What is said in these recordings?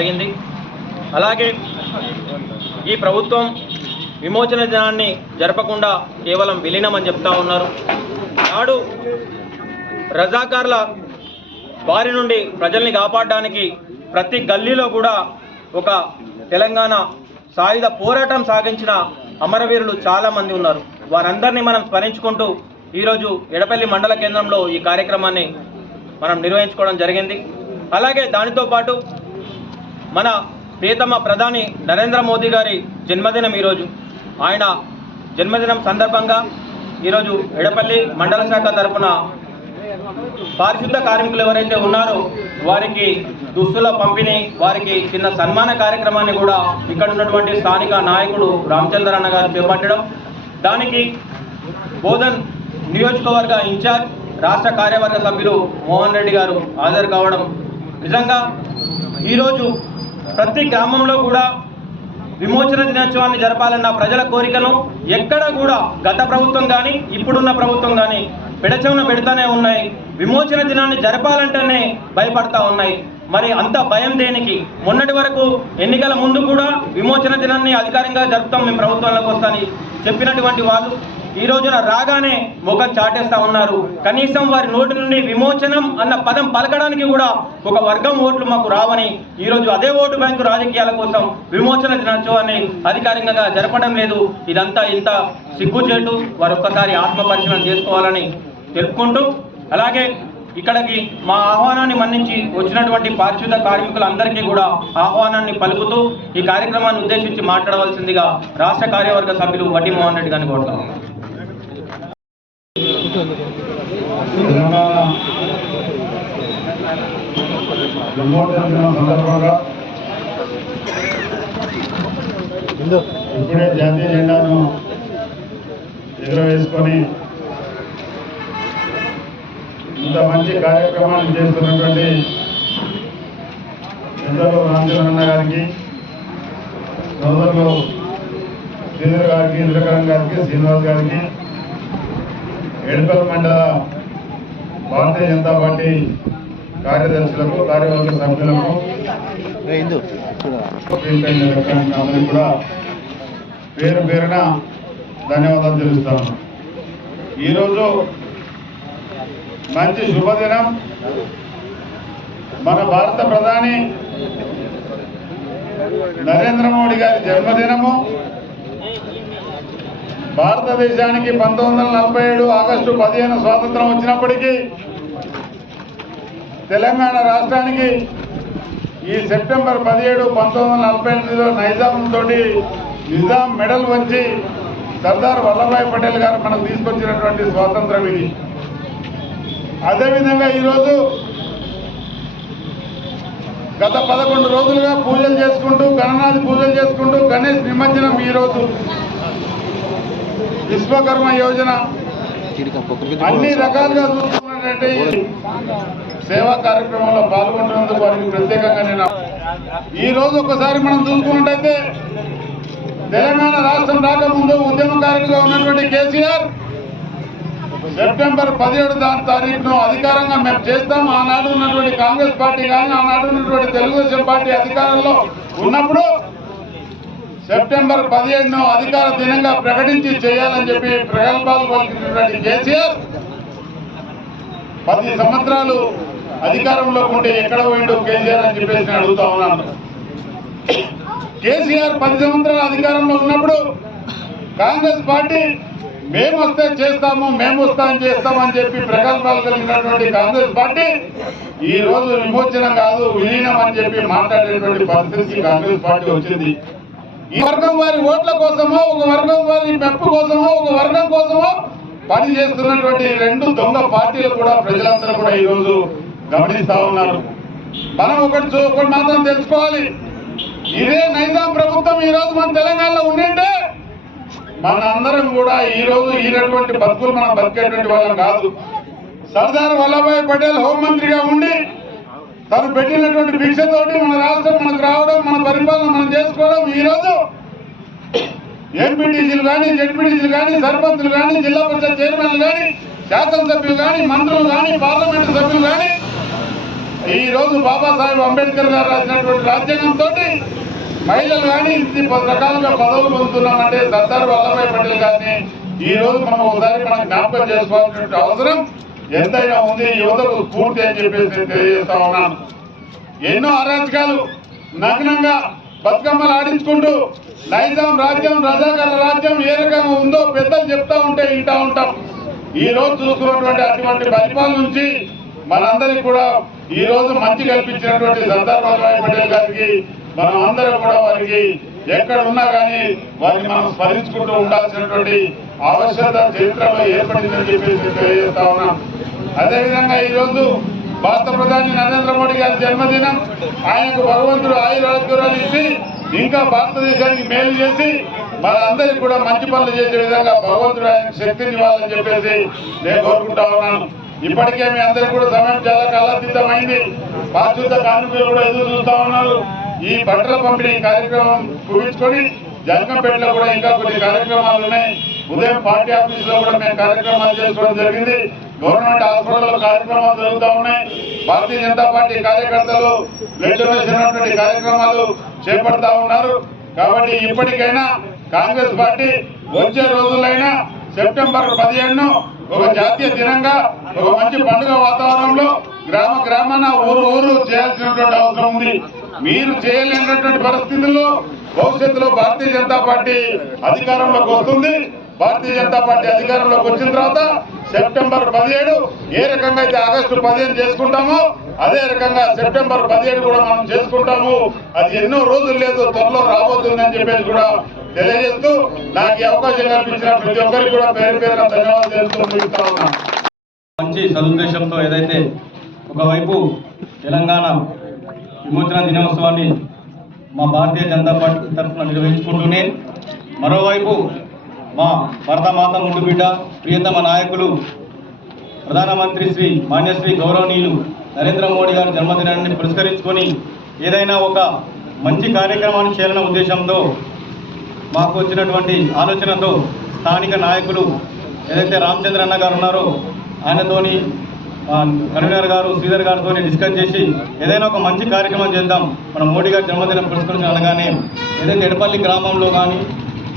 జరిగింది. అలాగే ఈ ప్రభుత్వం విమోచన దినాన్ని జరపకుండా కేవలం విలీనం అని చెప్తా ఉన్నారు. నాడు రజాకార్ల బారి నుండి ప్రజల్ని కాపాడడానికి ప్రతి గల్లీలో కూడా ఒక తెలంగాణ సాయుధ పోరాటం సాగించిన అమరవీరులు చాలామంది ఉన్నారు. వారందరినీ మనం స్మరించుకుంటూ ఈరోజు ఎడపల్లి మండల కేంద్రంలో ఈ కార్యక్రమాన్ని మనం నిర్వహించుకోవడం జరిగింది. అలాగే దానితో పాటు మన ప్రియతమ ప్రధాని నరేంద్ర మోదీ గారి జన్మదినం ఈరోజు. ఆయన జన్మదినం సందర్భంగా ఈరోజు ఎడపల్లి మండల శాఖ తరపున పారిశుద్ధ కార్మికులు ఎవరైతే ఉన్నారో వారికి దుస్తుల పంపిణీ వారికి చిన్న సన్మాన కార్యక్రమాన్ని కూడా ఇక్కడ ఉన్నటువంటి స్థానిక నాయకుడు రామచంద్ర అన్న గారు చేపట్టడం. దానికి బోధన్ నియోజకవర్గ ఇన్ఛార్జ్ రాష్ట్ర కార్యవర్గ సభ్యులు మోహన్ రెడ్డి గారు హాజరు కావడం. నిజంగా ఈరోజు ప్రతి గ్రామంలో కూడా విమోచన దినోత్సవాన్ని జరపాలన్న ప్రజల కోరికను ఎక్కడ కూడా గత ప్రభుత్వం కానీ ఇప్పుడున్న ప్రభుత్వం కానీ పెడచెవున పెడతానే ఉన్నాయి. విమోచన దినాన్ని జరపాలంటేనే భయపడతా ఉన్నాయి. మరి అంత భయం దేనికి? మొన్నటి వరకు ఎన్నికల ముందు కూడా విమోచన దినాన్ని అధికారంగా జరుపుతాం మేము ప్రభుత్వంలోకి వస్తాని చెప్పినటువంటి వాళ్ళు ఈ రోజున రాగానే ముఖం చాటేస్తా ఉన్నారు. కనీసం వారి నోటి నుండి విమోచనం అన్న పదం పలకడానికి కూడా ఒక వర్గం ఓట్లు మాకు రావని ఈ రోజు అదే ఓటు బ్యాంకు రాజకీయాల కోసం విమోచన దినోత్సవాన్ని అధికారికంగా జరపడం లేదు. ఇదంతా ఇంత సిగ్గుచేటు వారు ఒక్కసారి ఆత్మపరిశీలన చేసుకోవాలని తెలుపుకుంటూ అలాగే ఇక్కడికి మా ఆహ్వానాన్ని మన్నించి వచ్చినటువంటి పారిశుద్ధ కార్మికులందరికీ కూడా ఆహ్వానాన్ని పలుకుతూ ఈ కార్యక్రమాన్ని ఉద్దేశించి మాట్లాడవలసిందిగా రాష్ట్ర కార్యవర్గ సభ్యులు వడ్డీ మోహన్ రెడ్డి గారిని కోరుతాం తెలంగాణ విమోచన దినం సందర్భంగా ఇప్పుడే జాతీయ జెండాను ఎగురవేసుకొని ఇంత మంచి కార్యక్రమాన్ని చేస్తున్నటువంటి పెద్దలు రామచంద్రన్న గారికి సోదరులు శ్రీధర్ గారికి ఇంద్రకరణ్ గారికి శ్రీనివాస్ గారికి ఎడపల్ మండల భారతీయ జనతా పార్టీ కార్యదర్శులకు కార్యవర్గ సభ్యులకు కూడా పేరు పేరున ధన్యవాదాలు తెలుస్తాను. ఈరోజు మంచి శుభదినం. మన భారత ప్రధాని నరేంద్ర మోడీ గారి జన్మదినము. భారతదేశానికి పంతొమ్మిది వందల నలభై ఏడు ఆగస్టు పదిహేను స్వాతంత్రం వచ్చినప్పటికీ తెలంగాణ రాష్ట్రానికి ఈ సెప్టెంబర్ పదిహేడు పంతొమ్మిది వందల నలభై ఎనిమిదిలో నైజాం తోటి నిజాం మెడల్ వచ్చి సర్దార్ వల్లభాయ్ పటేల్ గారు మనకు తీసుకొచ్చినటువంటి స్వాతంత్రం ఇది. అదేవిధంగా ఈరోజు గత పదకొండు రోజులుగా పూజలు చేసుకుంటూ గణనాథి పూజలు చేసుకుంటూ గణేష్ నిమజ్జనం ఈరోజు. విశ్వకర్మ యోజన. అన్ని రకాలుగా చూసుకున్నటువంటి సేవా కార్యక్రమంలో పాల్గొంటున్నందుకు వారికి ప్రత్యేకంగా నేను ఈ రోజు ఒకసారి మనం చూసుకున్నట్టయితే తెలంగాణ రాష్ట్రం రాకముందు ఉద్యమకారులుగా ఉన్నటువంటి కేసీఆర్ సెప్టెంబర్ పదిహేడు తారీఖును అధికారంగా మేము చేస్తాం. ఆనాడు ఉన్నటువంటి కాంగ్రెస్ పార్టీ కానీ ఆనాడు ఉన్నటువంటి తెలుగుదేశం పార్టీ అధికారంలో ఉన్నప్పుడు సెప్టెంబర్ పదిహేడును అధికార దినంగా ప్రకటించి చేయాలని చెప్పి ప్రగల్భాలు పలికినటువంటి కేసీఆర్ పది సంవత్సరాలు అధికారంలో ఉంటే ఎక్కడ పోయిండు కేసీఆర్ అని చెప్పేసి నేను అడుగుతా ఉన్నాను. కేసీఆర్ పది సంవత్సరాలు అధికారంలో ఉన్నప్పుడు కాంగ్రెస్ పార్టీ మేము వస్తే చేస్తాము మేము వస్తాం చేస్తామని చెప్పి ప్రకల్పాలు కలిగినటువంటి కాంగ్రెస్ పార్టీ ఈ రోజు విమోచనం కాదు విలీనం అని చెప్పి మాట్లాడేటువంటి పరిస్థితి కాంగ్రెస్ పార్టీ వచ్చింది. ఈ వర్గం వారి ఓట్ల కోసమో ఒక వర్గం వారి మెప్పు కోసమో ఒక వర్గం కోసమో పని చేస్తున్నటువంటి రెండు దొంగ పార్టీలు కూడా ప్రజలందరూ కూడా ఈ రోజు గమనిస్తా ఉన్నారు. మనం ఒకటి చూ- ఒకటి మాత్రం తెలుసుకోవాలి. ఇదే నైజాం ప్రభుత్వం ఈ రోజు మన తెలంగాణలో ఉండింటే మన అందరం కూడా ఈ రోజు ఈనటువంటి బతుకులు మనం బతికేటువంటి వాళ్ళం కాదు. సర్దార్ వల్లభాయ్ పటేల్ హోంమంత్రిగా ఉండి తను పెట్టినటువంటి భిక్షతోటి మన రాష్ట్రం మనకు రావడం మన పరిపాలన మనం చేసుకోవడం ఈ రోజు ఎంపీటీసీలు కానీ జడ్పీటీసీలు కానీ సర్పంచులు కానీ జిల్లా పరిషత్ చైర్మన్లు కానీ శాసనసభ్యులు కానీ మంత్రులు కానీ పార్లమెంటు సభ్యులు కానీ ఈ రోజు బాబాసాహెబ్ అంబేద్కర్ గారు రాసినటువంటి రాజ్యాంగంతో మహిళలు కానీ ఇన్ని పది రకాలుగా పదవులు పొందుతున్నామంటే సర్దార్ వల్లభాయ్ పటేల్ గారిని ఈ రోజు మనం ఒకసారి మనం జ్ఞాపకం చేసుకోవాల్సిన అవసరం ఎంతైనా ఉంది యువతకు స్ఫూర్తి అని చెప్పేసి నేను తెలియజేస్తా ఉన్నాను. ఎన్నో అరాచకాలు నగ్నంగా బతుకమ్మలు ఆడించుకుంటూ నైజాం రాజ్యం రజాకాల రాజ్యం ఏ రకంగా ఉందో పెద్దలు చెప్తా ఉంటే వింటా ఉంటాం. ఈ రోజు చూసుకున్నటువంటి అటువంటి పరిపాలన నుంచి మనందరికీ కూడా ఈ రోజు మంచి కల్పించినటువంటి సర్దార్ వల్లభాయ్ పటేల్ గారికి మనం అందరం కూడా వారికి ఎక్కడ ఉన్నా కానీ వారిని మనం స్మరించుకుంటూ ఉండాల్సినటువంటి ఆవశ్యకత చరిత్రలో ఏర్పడిందని చెప్పేసి తెలియజేస్తా ఉన్నాం. అదేవిధంగా ఈరోజు భారత ప్రధాని నరేంద్ర మోడీ గారి జన్మదినం. ఆయనకు భగవంతుడు ఆయురారోగ్యాలు ఇచ్చి ఇంకా భారతదేశానికి మేలు చేసి మనందరికి కూడా మంచి పనులు చేసే విధంగా భగవంతుడు ఆయనకు శక్తిని ఇవ్వాలని చెప్పేసి నేను కోరుకుంటా ఉన్నాను. ఇప్పటికే మీ అందరికి కూడా సమయం చాలా కాలాతీతమైంది. పారిశుద్ధ కార్మికులు కూడా ఎదురు చూస్తా ఉన్నారు. ఈ బట్టల పంపిణీ కార్యక్రమం కువించుకొని జంగంపేటలో కూడా ఇంకా కొన్ని కార్యక్రమాలు ఉన్నాయి. ఉదయం పార్టీ ఆఫీస్లో కూడా మేము కార్యక్రమాలు చేసుకోవడం జరిగింది. గవర్నమెంట్ హాస్పిటల్ కార్యక్రమాలు జరుగుతూ ఉన్నాయి. భారతీయ జనతా పార్టీ కార్యకర్తలు బ్లడ్ కార్యక్రమాలు చేపడతా ఉన్నారు. కాబట్టి ఇప్పటికైనా కాంగ్రెస్ పార్టీ వచ్చే రోజులైనా సెప్టెంబర్ పదిహేడును ఒక జాతీయ దినంగా ఒక మంచి పండుగ వాతావరణంలో గ్రామ గ్రామాన ఊరు ఊరు చేయాల్సినటువంటి అవసరం ఉంది. మీరు చేయలేనటువంటి పరిస్థితుల్లో భవిష్యత్తులో భారతీయ జనతా పార్టీ అధికారంలోకి వస్తుంది. భారతీయ జనతా పార్టీ అధికారంలోకి వచ్చిన తర్వాత సెప్టెంబర్ పదిహేడు ఏ రకంగా అయితే ఆగస్టు పదిహేను చేసుకుంటామో అదే రకంగా సెప్టెంబర్ పదిహేడు కూడా మనం చేసుకుంటాము. అది ఎన్నో రోజులు లేదు త్వరలో రాబోతుందని చెప్పేసి కూడా తెలియజేస్తూ నాకు ఈ అవకాశం కల్పించిన ప్రతి ఒక్కరికి కూడా పేరు పేరున ధన్యవాదాలు తెలుస్తూ ముగిస్తా మంచి సదుద్దేశంతో ఏదైతే ఒకవైపు తెలంగాణ విమోచన దినోత్సవాన్ని మా భారతీయ జనతా పార్టీ తరఫున నిర్వహించుకుంటూనే మరోవైపు మా భరతమాత ముడ్డుబిడ్డ ప్రియతమ నాయకులు ప్రధానమంత్రి శ్రీ మాన్యశ్రీ గౌరవనీయులు నరేంద్ర మోడీ గారి జన్మదినాన్ని పురస్కరించుకొని ఏదైనా ఒక మంచి కార్యక్రమాన్ని చేయాలన్న ఉద్దేశంతో మాకు వచ్చినటువంటి ఆలోచనతో స్థానిక నాయకులు ఏదైతే రామచంద్ర అన్న గారు ఉన్నారో ఆయనతోని కన్వీనర్ గారు శ్రీధర్ గారితో డిస్కస్ చేసి ఏదైనా ఒక మంచి కార్యక్రమం చేద్దాం. మన మోడీ గారి జన్మదినం పురస్కరించి అనగానే ఏదైతే ఎడపల్లి గ్రామంలో కానీ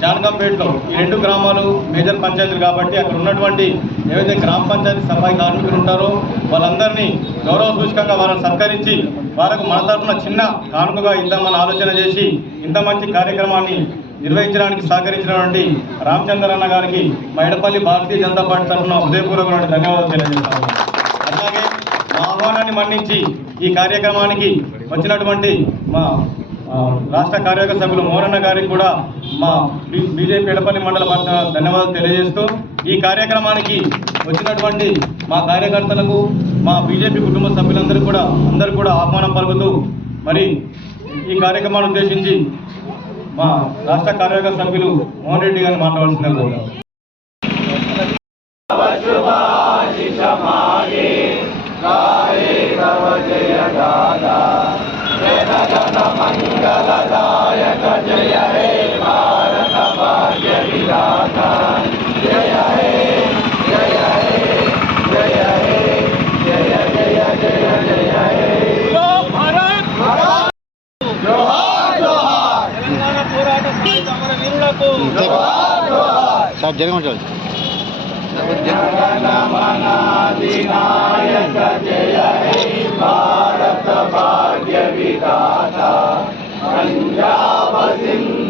జానకంపేటలో ఈ రెండు గ్రామాలు మేజర్ పంచాయతీలు కాబట్టి అక్కడ ఉన్నటువంటి ఏవైతే గ్రామ పంచాయతీ సఫాయి కార్మికులు ఉంటారో వాళ్ళందరినీ గౌరవ సూచకంగా వాళ్ళని సత్కరించి వాళ్ళకు మన తరఫున చిన్న కానుకగా ఇద్దామని ఆలోచన చేసి ఇంత మంచి కార్యక్రమాన్ని నిర్వహించడానికి సహకరించినటువంటి రామచంద్రన్న గారికి మైడపల్లి భారతీయ జనతా పార్టీ తరఫున హృదయపూర్వకమైన ధన్యవాదాలు తెలియజేస్తాము అలాగే మా ఆహ్వానాన్ని మన్నించి ఈ కార్యక్రమానికి వచ్చినటువంటి మా రాష్ట్ర కార్యవర్గ సభ్యులు మోరన్న గారికి కూడా మా బీజేపీ ఎడపల్లి మండల ధన్యవాదాలు తెలియజేస్తూ ఈ కార్యక్రమానికి వచ్చినటువంటి మా కార్యకర్తలకు మా బీజేపీ కుటుంబ సభ్యులందరూ కూడా అందరూ కూడా ఆహ్వానం పలుకుతూ మరి ఈ కార్యక్రమాన్ని ఉద్దేశించి మా రాష్ట్ర కార్యవర్గ సభ్యులు మోహన్ రెడ్డి గారిని जय हे जय हे जय भारत भाग्य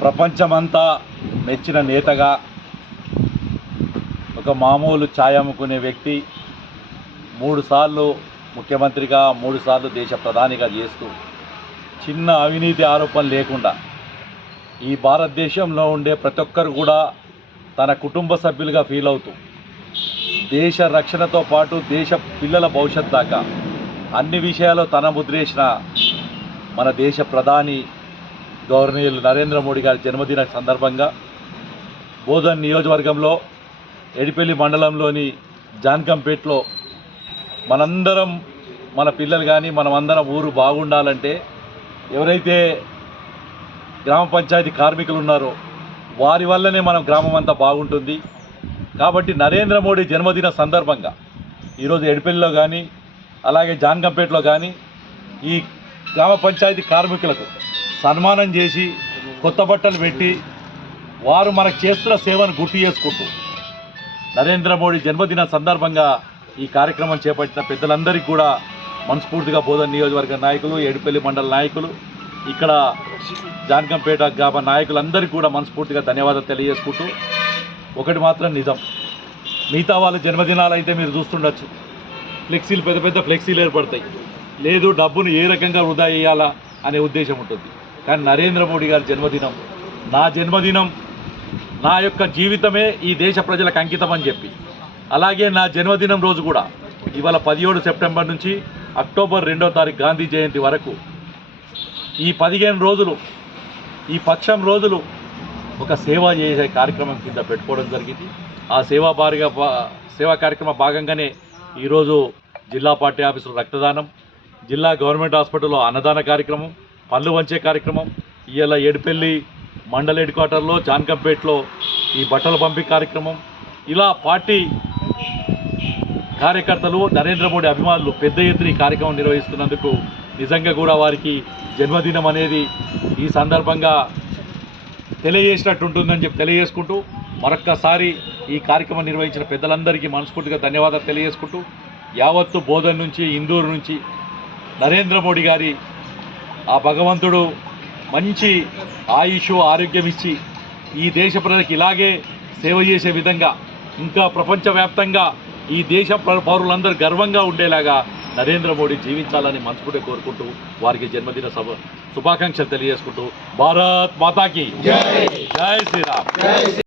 ప్రపంచమంతా మెచ్చిన నేతగా ఒక మామూలు ఛాయ్ అమ్ముకునే వ్యక్తి మూడుసార్లు ముఖ్యమంత్రిగా మూడుసార్లు దేశ ప్రధానిగా చేస్తూ చిన్న అవినీతి ఆరోపణ లేకుండా ఈ భారతదేశంలో ఉండే ప్రతి ఒక్కరు కూడా తన కుటుంబ సభ్యులుగా ఫీల్ అవుతూ దేశ రక్షణతో పాటు దేశ పిల్లల భవిష్యత్ దాకా అన్ని విషయాల్లో తన ముద్రేసిన మన దేశ ప్రధాని గౌరవనీయులు నరేంద్ర మోడీ గారి జన్మదిన సందర్భంగా బోధన్ నియోజకవర్గంలో ఎడిపల్లి మండలంలోని జాన్కంపేట్లో మనందరం మన పిల్లలు కానీ మనమందరం ఊరు బాగుండాలంటే ఎవరైతే గ్రామ పంచాయతీ కార్మికులు ఉన్నారో వారి వల్లనే మనం గ్రామం అంతా బాగుంటుంది. కాబట్టి నరేంద్ర మోడీ జన్మదిన సందర్భంగా ఈరోజు ఎడిపల్లిలో కానీ అలాగే జాన్గంపేటలో కానీ ఈ గ్రామ పంచాయతీ కార్మికులకు సన్మానం చేసి కొత్త బట్టలు పెట్టి వారు మనకు చేస్తున్న సేవను గుర్తు చేసుకుంటూ నరేంద్ర మోడీ జన్మదిన సందర్భంగా ఈ కార్యక్రమం చేపట్టిన పెద్దలందరికీ కూడా మనస్ఫూర్తిగా బోధన నియోజకవర్గ నాయకులు ఏడుపల్లి మండల నాయకులు ఇక్కడ జానకంపేట గ్రామ నాయకులందరికీ కూడా మనస్ఫూర్తిగా ధన్యవాదాలు తెలియజేసుకుంటూ ఒకటి మాత్రం నిజం. మిగతా వాళ్ళ జన్మదినాలు అయితే మీరు చూస్తుండొచ్చు. ఫ్లెక్సీలు పెద్ద పెద్ద ఫ్లెక్సీలు ఏర్పడతాయి. లేదు డబ్బును ఏ రకంగా వృధా చేయాలా అనే ఉద్దేశం ఉంటుంది. కానీ నరేంద్ర మోడీ గారి జన్మదినం నా జన్మదినం నా యొక్క జీవితమే ఈ దేశ ప్రజలకు అంకితం అని చెప్పి. అలాగే నా జన్మదినం రోజు కూడా ఇవాళ పదిహేడు సెప్టెంబర్ నుంచి అక్టోబర్ రెండో తారీఖు గాంధీ జయంతి వరకు ఈ పదిహేను రోజులు ఈ పక్షం రోజులు ఒక సేవ చేసే కార్యక్రమం కింద పెట్టుకోవడం జరిగింది. ఆ సేవా భారీగా సేవా కార్యక్రమ భాగంగానే ఈరోజు జిల్లా పార్టీ ఆఫీసులో రక్తదానం జిల్లా గవర్నమెంట్ హాస్పిటల్లో అన్నదాన కార్యక్రమం పళ్ళు వంచే కార్యక్రమం ఇవాళ ఏడుపల్లి మండల హెడ్ క్వార్టర్లో జాన్కంపేట్లో ఈ బట్టల పంపి కార్యక్రమం. ఇలా పార్టీ కార్యకర్తలు నరేంద్ర మోడీ అభిమానులు పెద్ద ఎత్తున ఈ కార్యక్రమం నిర్వహిస్తున్నందుకు నిజంగా కూడా వారికి జన్మదినం అనేది ఈ సందర్భంగా తెలియజేసినట్టు ఉంటుందని చెప్పి తెలియజేసుకుంటూ మరొక్కసారి ఈ కార్యక్రమం నిర్వహించిన పెద్దలందరికీ మనస్ఫూర్తిగా ధన్యవాదాలు తెలియజేసుకుంటూ యావత్తు బోధన్ నుంచి ఇందూరు నుంచి నరేంద్ర మోడీ గారి ఆ భగవంతుడు మంచి ఆయుష్ ఆరోగ్యం ఇచ్చి ఈ దేశ ప్రజలకు ఇలాగే సేవ చేసే విధంగా ఇంకా ప్రపంచవ్యాప్తంగా ఈ దేశ పౌరులందరూ గర్వంగా ఉండేలాగా నరేంద్ర మోడీ జీవించాలని మనసుకుంటే కోరుకుంటూ వారికి జన్మదిన సభ శుభాకాంక్షలు తెలియజేసుకుంటూ భారత్ మాతాకి జై శ్రీరామ్